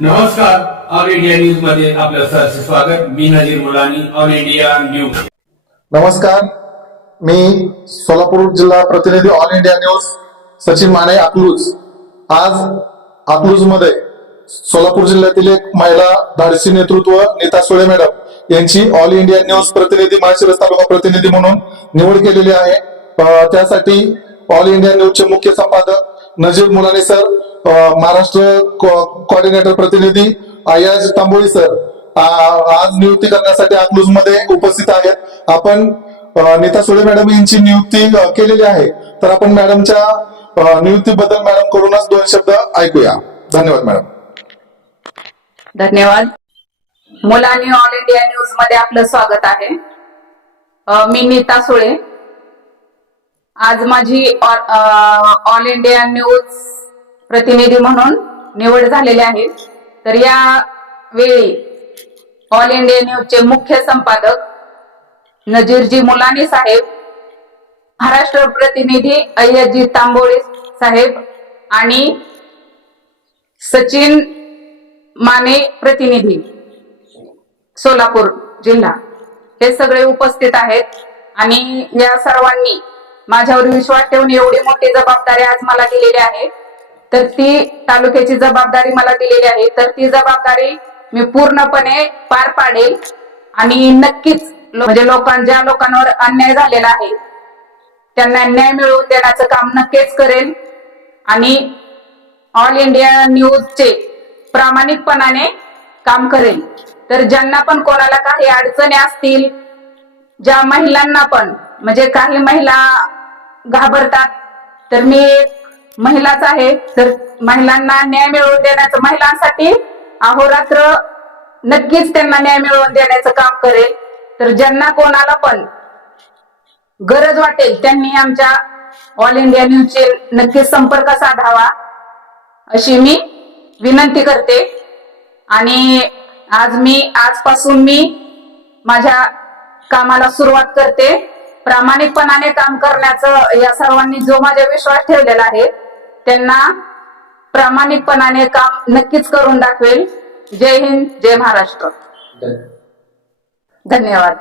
नमस्कार, all India news मध्ये आपलं सहर्ष स्वागत. मी नजीर मुलानी, ऑल इंडिया न्यूज. नमस्कार, मी सोलापूर जिल्हा प्रतिनिधी all India news Sachin Mane Akluj. आज अकलूज मध्ये सोलापूर जिल्ह्यातील एक महिला धाडसी नेतृत्व नीता सुळे मॅडम यांची ऑल इंडिया न्यूज प्रतिनिधी माळशिरस तालुका प्रतिनिधी म्हणून निवड केलेली आहे. त्यासाठी ऑल इंडिया न्यूजचे मुख्य संपादक नजीर मुलानी सर, महाराष्ट्र कोऑर्डिनेटर प्रतिनिधी अय्याज तांबोळी सर आज नियुक्ती करण्यासाठी अकलूज मध्ये उपस्थित आहेत. आपण नीता सुळे मॅडम यांची नियुक्ती केलेली आहे, तर आपण मॅडमच्या नियुक्तीबद्दल मॅडम कडूनच 2 शब्द ऐकूया. धन्यवाद मॅडम. धन्यवाद. मुलांनी ऑल इंडिया न्यूज मध्ये आपलं स्वागत आहे. मी नीता सुळे. आज माझी ऑल इंडिया न्यूज प्रतिनिधी म्हणून निवड झालेली आहे. तर या वेळी ऑल इंडिया न्यूजचे मुख्य संपादक नजीरजी मुलानी साहेब, महाराष्ट्र प्रतिनिधी अय्याजी तांबोळी साहेब आणि सचिन माने प्रतिनिधी सोलापूर जिल्हा हे सगळे उपस्थित आहेत. आणि या सर्वांनी माझ्यावर विश्वास ठेवून एवढी मोठी जबाबदारी आज मला दिलेली आहे. तर ती तालुक्याची जबाबदारी मला दिलेली आहे, तर ती जबाबदारी मी पूर्णपणे पार पाडेल. आणि नक्कीच म्हणजे ज्या लोकांवर अन्याय झालेला आहे त्यांना न्याय मिळवून देण्याचं काम नक्कीच करेल. आणि ऑल इंडिया न्यूजचे प्रामाणिकपणाने काम करेल. तर ज्यांना पण कोणाला काही अडचणी असतील, ज्या महिलांना पण म्हणजे काही महिला घाबरतात, तर मी महिलाच आहे, तर महिलांना न्याय मिळवून देण्याचं, महिलांसाठी अहोरात्र नक्कीच त्यांना न्याय मिळवून देण्याचं काम करेल. तर ज्यांना कोणाला पण गरज वाटेल त्यांनी आमच्या ऑल इंडिया न्यूजचे नक्कीच संपर्क साधावा अशी मी विनंती करते. आणि आजपासून मी माझ्या कामाला सुरुवात करते. प्रामाणिकपणाने काम करण्याचं या सर्वांनी जो माझा विश्वास ठेवलेला आहे त्यांना प्रामाणिकपणाने काम नक्कीच करून दाखवेल. जय हिंद, जय महाराष्ट्र. धन्यवाद.